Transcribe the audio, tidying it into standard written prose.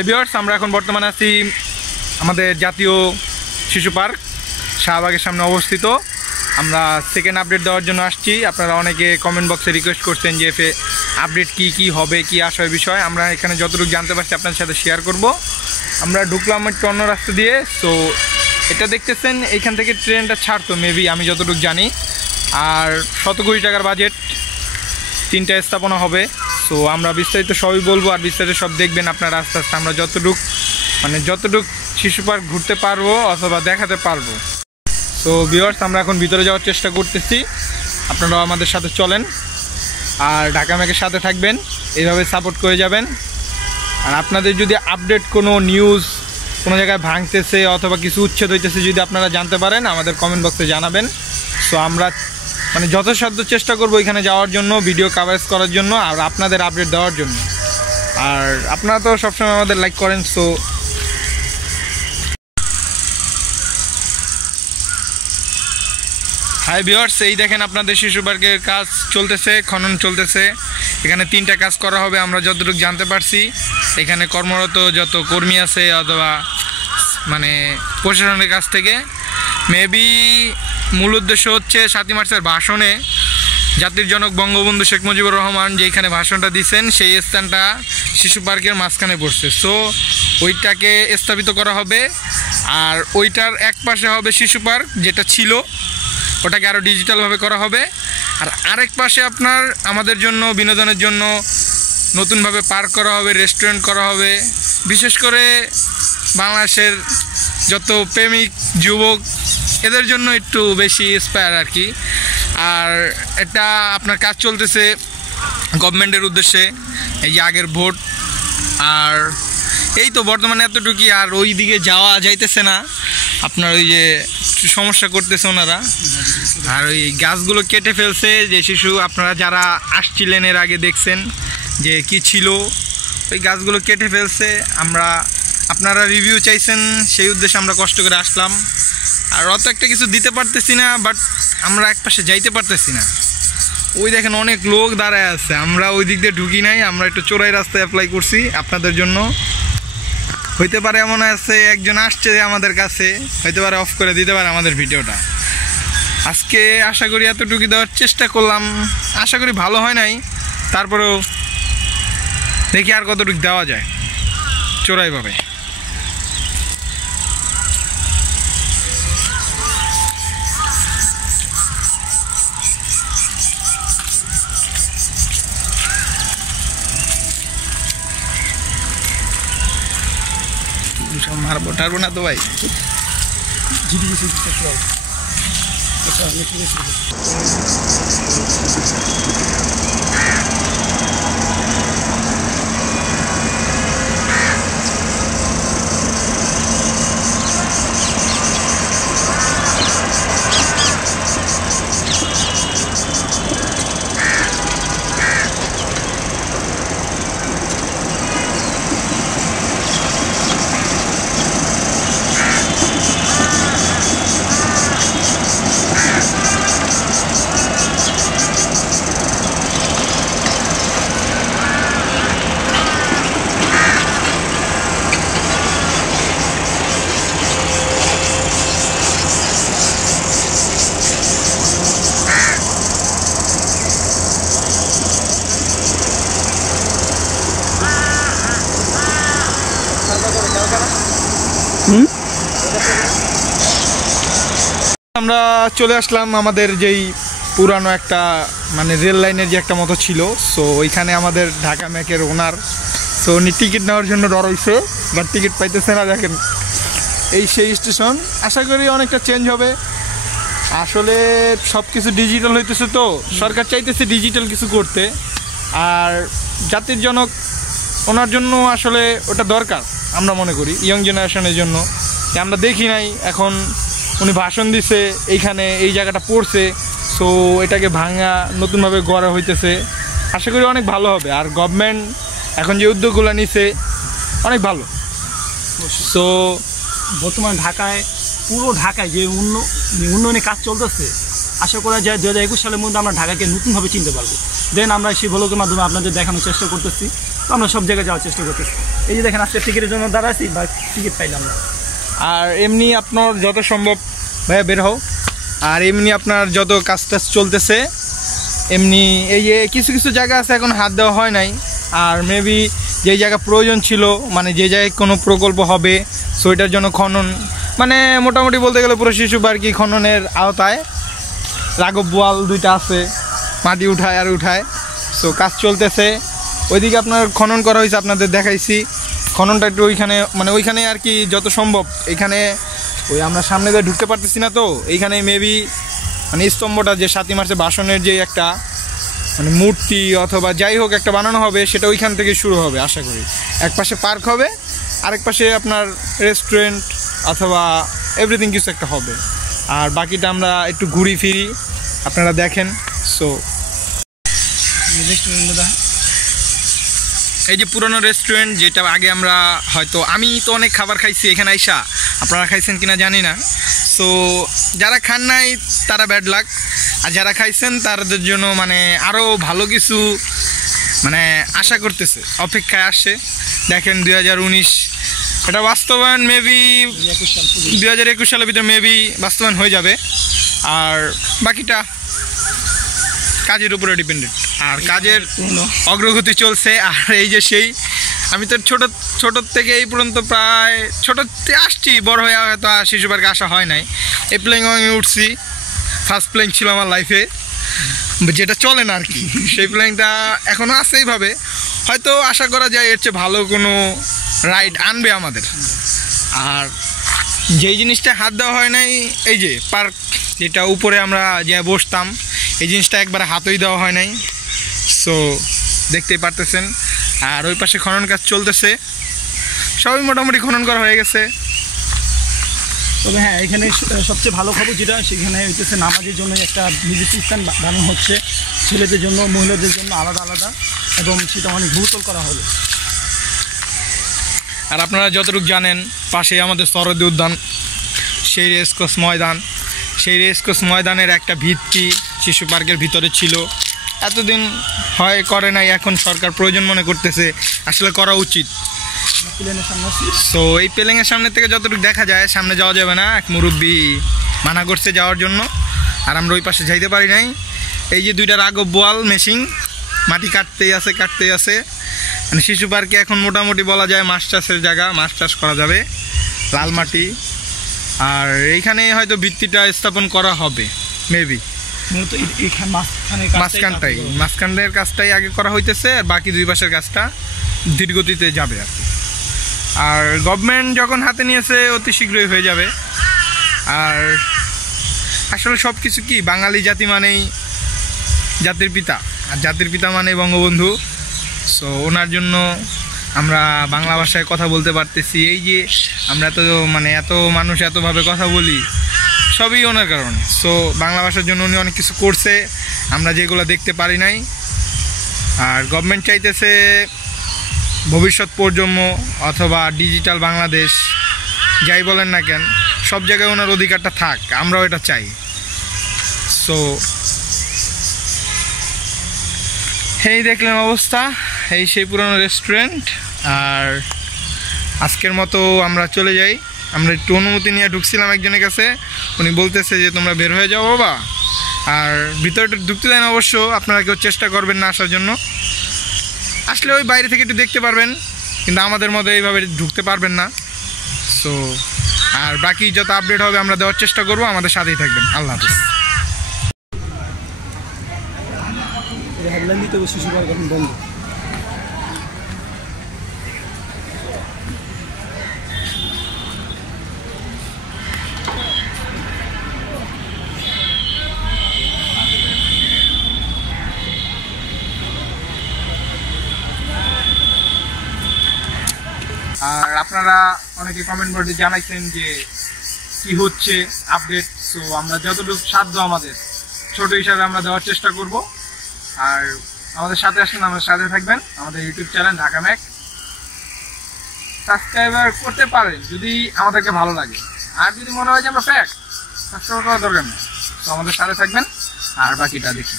Hi viewers, আমরা এখন বর্তমানে আছি আমাদের জাতীয় শিশু পার্ক শাহবাগের সামনে অবস্থিত। আমরা সেকেন্ড আপডেট দেওয়ার জন্য আসছি। আপনারা অনেকে কমেন্ট বক্সে রিকোয়েস্ট করছেন যে আপডেট কি হবে, কি আসার বিষয়। আমরা এখানে যতটুকু জানতে পারছি আপনার সাথে শেয়ার করব। আমরা ঢুকলাম একটু অন্য রাস্তা দিয়ে। সো এটা দেখতেছেন, এইখান থেকে ট্রেনটা ছাড়তো মেবি, আমি যতটুকু জানি। আর 100 কোটি টাকার বাজেট, 3টা স্থাপনা হবে। সো আমরা বিস্তারিত সবই বলবো, আর বিস্তারিত সব দেখবেন আপনারা আস্তে আস্তে। আমরা যতটুক শিশু পার্ক ঘুরতে পারবো অথবা দেখাতে পারবো। সো ভিউয়ার্স, আমরা এখন ভিতরে যাওয়ার চেষ্টা করতেছি। আপনারাও আমাদের সাথে চলেন আর ঢাকা ম্যাকের সাথে থাকবেন, এইভাবে সাপোর্ট করে যাবেন। আর আপনাদের যদি আপডেট কোনো নিউজ কোনো জায়গায় ভাঙতেছে অথবা কিছু উচ্ছেদ হইতেছে যদি আপনারা জানতে পারেন, আমাদের কমেন্ট বক্সে জানাবেন। সো আমরা যথাসাধ্য চেষ্টা করব এখানে যাওয়ার জন্য, ভিডিও কাভারেজ করার জন্য, আর আপনাদের আপডেট দেওয়ার জন্য। আর আপনারা তো সবসময় আমাদের লাইক করেন। সো হাই ভিউয়ার্স, এই দেখেন আপনাদের শিশু পার্কের কাজ চলতেছে, খনন চলতেছে। এখানে 3টা কাজ করা হবে আমরা যতটুকু জানতে পারছি। এখানে কর্মরত যত কর্মী আছে অথবা প্রশাসনের কাছ থেকে মেবি মূল উদ্দেশ্য হচ্ছে 7ই মার্চের ভাষণে জাতির জনক বঙ্গবন্ধু শেখ মুজিবুর রহমান যেখানে ভাষণটা দিচ্ছেন সেই স্থানটা শিশু পার্কের মাঝখানে পড়ছে। সো ওইটাকে স্থাপিত করা হবে। আর ওইটার এক পাশে হবে শিশু পার্ক যেটা ছিল, ওটাকে আরও ডিজিটালভাবে করা হবে। আর আরেক পাশে আপনার আমাদের জন্য বিনোদনের জন্য নতুনভাবে পার্ক করা হবে, রেস্টুরেন্ট করা হবে। বিশেষ করে বাংলাদেশের যত প্রেমিক যুবক এদের জন্য একটু বেশি ইন্সপায়ার আর কি। আর এটা আপনার কাজ চলতেছে গভর্নমেন্টের উদ্দেশ্যে, এই যে আগের ভোট। আর এই তো বর্তমানে এতটুকুই। আর ওই দিকে যাওয়া যাইতেছে না, আপনার ওই যে সমস্যা করতেছে ওনারা। আর ওই গাছগুলো কেটে ফেলছে। যে শিশু আপনারা যারা আসছিলেন এর আগে দেখছেন যে কি ছিল, ওই গাছগুলো কেটে ফেলছে। আপনারা রিভিউ চাইছেন, সেই উদ্দেশ্যে আমরা কষ্ট করে আসলাম। আর অত একটা কিছু দিতে পারতেছি না, বাট আমরা এক পাশে যাইতে পারতেছি না। ওই দেখেন অনেক লোক দাঁড়ায় আছে, আমরা ওই দিক দিয়ে ঢুকি নাই, আমরা একটু চোরাই রাস্তায় অ্যাপ্লাই করছি আপনাদের জন্য। হইতে পারে এমন আছে একজন আসছে আমাদের কাছে, হইতে পারে অফ করে দিতে পারে আমাদের ভিডিওটা। আজকে আশা করি এতটুকু দেওয়ার চেষ্টা করলাম, আশা করি ভালো হয় নাই, তারপরেও দেখি আর কতটুকু দেওয়া যায় চোরাইভাবে। মারবো টারবো না তো ভাই। আমরা চলে আসলাম আমাদের যেই পুরানো একটা রেল লাইনের যে একটা মতো ছিল। সো ওইখানে আমাদের ঢাকা ম্যাকের ওনার, সো উনি টিকিট নেওয়ার জন্য ডরাইছে, বাট টিকিট পাইতেছে না। দেখেন এই সেই স্টেশন। আশা করি অনেকটা চেঞ্জ হবে। আসলে সব কিছু ডিজিটাল হইতেছে, তো সরকার চাইতেছে ডিজিটাল কিছু করতে। আর জাতির জনক ওনার জন্য আসলে ওটা দরকার আমরা মনে করি, ইয়ং জেনারেশনের জন্য। আমরা দেখি নাই, এখন উনি ভাষণ দিছে, এইখানে এই জায়গাটা পড়ছে। সো এটাকে ভাঙা নতুনভাবে গড়া হইতেছে, আশা করি অনেক ভালো হবে। আর গভর্নমেন্ট এখন যে উদ্যোগগুলো নিছে অনেক ভালো। সো বর্তমানে পুরো ঢাকায় যে উন্নয়নের কাজ চলতেছে, আশা করা যায় 2021 সালের মধ্যে আমরা ঢাকাকে নতুনভাবে চিনতে পারবো। দেন আমরা সেই ভ্লগের মাধ্যমে আপনাদের দেখানোর চেষ্টা করতেছি। তো আমরা সব জায়গায় যাওয়ার চেষ্টা করতেছি। এই যে দেখেন আজকে টিকিটের জন্য দাঁড়াচ্ছি বা টিকিট পাইলাম না। আর এমনি আপনার যত সম্ভব ভাইয়া বের হও। আর এমনি আপনার যত কাজ টাজ চলতেছে এমনি এই যে কিছু কিছু জায়গা আছে এখন হাত দেওয়া হয় নাই। আর মেবি যেই জায়গা প্রয়োজন ছিল মানে যে জায়গায় কোনো প্রকল্প হবে সো এটার জন্য খনন মানে মোটামুটি বলতে গেলে পুরো শিশু পার্কই খননের আওতায়। রাঘব বোয়াল 2টা আছে, মাটি উঠায় আর উঠায়। সো কাজ চলতেছে। ওইদিকে আপনার খনন করা হয়েছে, আপনাদের দেখাইছি খননটা একটু ওইখানে মানে ওইখানে আর কি যত সম্ভব। এখানে ওই আমরা সামনে দিয়ে ঢুকতে পারতেছি না, তো এইখানে মেবি মানে স্তম্ভটা যে 7ই মার্চে ভাষণের যে একটা মানে মূর্তি অথবা যাই হোক একটা বানানো হবে সেটা ওইখান থেকে শুরু হবে আশা করি। এক পাশে পার্ক হবে, আরেক পাশে আপনার রেস্টুরেন্ট অথবা এভরিথিং কিছু একটা হবে। আর বাকিটা আমরা একটু ঘুরি ফিরি, আপনারা দেখেন। সো এই যে পুরনো রেস্টুরেন্ট যেটা আগে আমরা হয়তো আমি তো অনেক খাবার খাইছি এখানে আইসা, আপনারা খাইছেন কিনা জানি না। সো যারা খান নাই তারা ব্যাড লাক, আর যারা খাইছেন তাদের জন্য মানে আরও ভালো কিছু মানে আশা করতেছে, অপেক্ষায় আসছে। দেখেন 2019 এটা বাস্তবায়ন মেবি 2021 সালের ভিতরে মেবি বাস্তবায়ন হয়ে যাবে। আর বাকিটা কাজের উপরে ডিপেন্ডেন্ট, আর কাজের অগ্রগতি চলছে। আর এই যে সেই আমি তো ছোট থেকে এই পর্যন্ত প্রায় ছোটোতে আসছি, বড় হয়ে হয়তো আর শিশু পার্কে আসা হয় নাই। এই প্লেইং আমি উঠছি, ফার্স্ট প্লেইং ছিল আমার লাইফে, যেটা চলে না আর কি। সেই প্লেইংটা এখনও আছে এইভাবে, হয়তো আশা করা যায় এর চেয়ে ভালো কোনো রাইড আনবে আমাদের। আর যেই জিনিসটা হাত দেওয়া হয় নাই এই যে পার্ক যেটা উপরে আমরা যে বসতাম, এই জিনিসটা একবার হাতই দেওয়া হয় নাই। সো দেখতেই পারতেছেন। আর ওই পাশে খনন কাজ চলতেছে, সবই মোটামুটি খনন করা হয়ে গেছে। তবে হ্যাঁ, এখানে সবচেয়ে ভালো খবর যেটা সেখানে হইতেছে নামাজের জন্য একটা নির্দিষ্ট স্থান বানানো হচ্ছে, ছেলেদের জন্য মহিলাদের জন্য আলাদা আলাদা, এবং সেটা অনেক বহুতল করা হবে। আর আপনারা যতটুকু জানেন পাশেই আমাদের সরোদী উদ্যান, সেই রেসকোর্স ময়দান, সেই রেসকোর্স ময়দানের একটা ভিত্তি শিশু পার্কের ভিতরে ছিল, এতদিন হয় করে নাই, এখন সরকার প্রয়োজন মনে করতেছে, আসলে করা উচিত। সো এই প্লেনের সামনে থেকে যতটুকু দেখা যায়, সামনে যাওয়া যাবে না, এক মুরব্বি মানা করছে যাওয়ার জন্য, আর আমরা ওই পাশে যাইতে পারি নাই। এই যে 2টা রাঘব বোয়াল মেশিন মাটি কাটতেই আছে। মানে শিশু পার্কে এখন মোটামুটি বলা যায় মাছ চাষের জায়গা, মাছ চাষ করা যাবে, লাল মাটি। আর এইখানে হয়তো ভিত্তিটা স্থাপন করা হবে মেবি, মাঝখানের কাজটাই আগে করা হইতেছে, আর বাকি 2 পাশের কাজটা ধীরগতিতে যাবে আর কি। আর গভর্নমেন্ট যখন হাতে নিয়েছে অতি শীঘ্রই হয়ে যাবে। আর আসলে সব কিছু কি, বাঙালি জাতি মানেই জাতির পিতা, আর জাতির পিতা মানে বঙ্গবন্ধু। সো ওনার জন্য আমরা বাংলা ভাষায় কথা বলতে পারতেছি, এই যে আমরা তো মানে এত মানুষ এতভাবে কথা বলি, সবই ওনার কারণে। সো বাংলা ভাষার জন্য উনি অনেক কিছু করছে, আমরা যেগুলো দেখতে পারি নাই। আর গভর্নমেন্ট চাইতেছে ভবিষ্যৎ প্রজন্ম অথবা ডিজিটাল বাংলাদেশ যাই বলেন না কেন, সব জায়গায় ওনার অধিকারটা থাক, আমরাও এটা চাই। সো এই দেখলেন অবস্থা, এই সেই পুরনো রেস্টুরেন্ট। আর আজকের মতো আমরা চলে যাই। আমরা একটু অনুমতি নিয়ে ঢুকছিলাম একজনের কাছে, উনি বলতেছে যে তোমরা বের হয়ে যাও বাবা। আর ভিতরে ঢুকতে দেন অবশ্য, আপনারা কেউ চেষ্টা করবেন না আসার জন্য, আসলে ওই বাইরে থেকে একটু দেখতে পারবেন, কিন্তু আমাদের মধ্যে এইভাবে ঢুকতে পারবেন না। সো আর বাকি যত আপডেট হবে আমরা দেওয়ার চেষ্টা করবো, আমাদের সাথেই থাকবেন। আল্লাহ হাফিজ। শিশু পার্ক এখন বন্ধ। আর আপনারা অনেকে কমেন্ট বোর্ডে জানাইছেন যে কি হচ্ছে আপডেট। সো আমরা যতটুকু সাধ্য আমাদের ছোট হিসাবে আমরা দেওয়ার চেষ্টা করব। আর আমাদের সাথে আসেন, আমাদের সাথে থাকবেন। আমাদের YouTube channel Dhaka Mac subscriber করতে পারেন যদি আমাদেরকে ভালো লাগে, আর যদি মনে হয় যে আমরা ফ্যাক্ট সাবস্ক্রাইব করার দরকার নেই। তো আমাদের সাথে থাকবেন, আর বাকিটা দেখি।